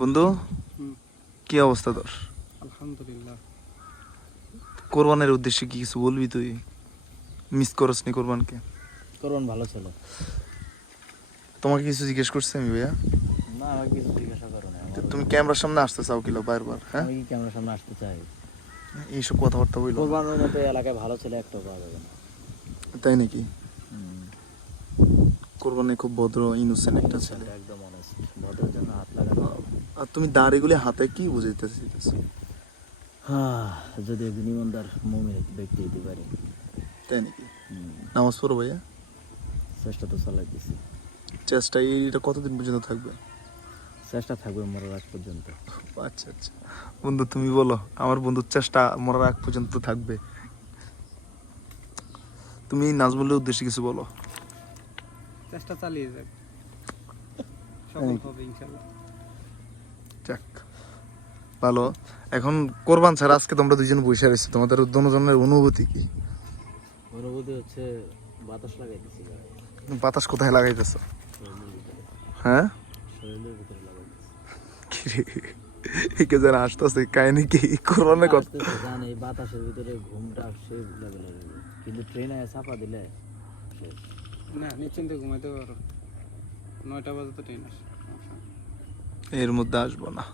বন্ধু কি অবস্থা তোর? আলহামদুলিল্লাহ। কোরবানের উদ্দেশ্যে কি কিছু বলবি তুই? মিস করস নি কোরবানকে? কোরবান ভালো ছিল। তোমাকে কিছু জিজ্ঞেস করছি আমি ভাইয়া। না আমাকে কিছু জিজ্ঞাসা করো না তুমি ক্যামেরার সামনে আসতে চাও কিলো বারবার হ্যাঁ? আমি কি ক্যামেরার সামনে আসতে চাই? এইসব কথাবার্তা বইলো কোরবানোর মতো এলাকায় ভালো ছিল একটা পাওয়া যাবে না। তাই নাকি? কোরবানি খুব ভদ্র ইনোসেন্ট একটা ছেলে। ছেলে একদম অনেস্ট ভদ্রের জন্য হাত লাগানো। আর তুমি দাড়িগুলি হাতে কি বুঝাইতে চাইতেছো হ্যাঁ যদি একজন ইমানদার মমিন ব্যক্তি হতে পারি। তাই নাকি? নামাজ পড়ো ভাইয়া। চেষ্টা তো চালাইতেছি। চেষ্টা এইটা কতদিন পর্যন্ত থাকবে? চেষ্টা থাকবে মরার আগ পর্যন্ত। আচ্ছা আচ্ছা। বন্ধু তুমি বলো আমার বন্ধুর চেষ্টা মরার আগ পর্যন্ত থাকবে। তুমি নাজমুলের উদ্দেশ্যে কিছু বলো। চেষ্টা চালিয়ে যাক। সফল হবে ইনশাল্লাহ। যাক ভালো। এখন কোরবান ছাড়া আজকে তোমরা দুইজন বসে রয়েছে তোমাদের দুজনের অনুভূতি কি? অনুভূতি হচ্ছে বাতাস লাগাইতেছি বাতাস কোথায় লাগাইতেছো? হ্যাঁ? কি যেন আসতেছে কাহিনী কি? কথা জান এই বাতাসের ভিতরে ঘুমটা সে কিন্তু ট্রেনে চাপা দিলে না নিশ্চিন্তে ঘুমাইতে পারো। নয়টা বাজে তো ট্রেন আসে। এর মধ্যে আসব না।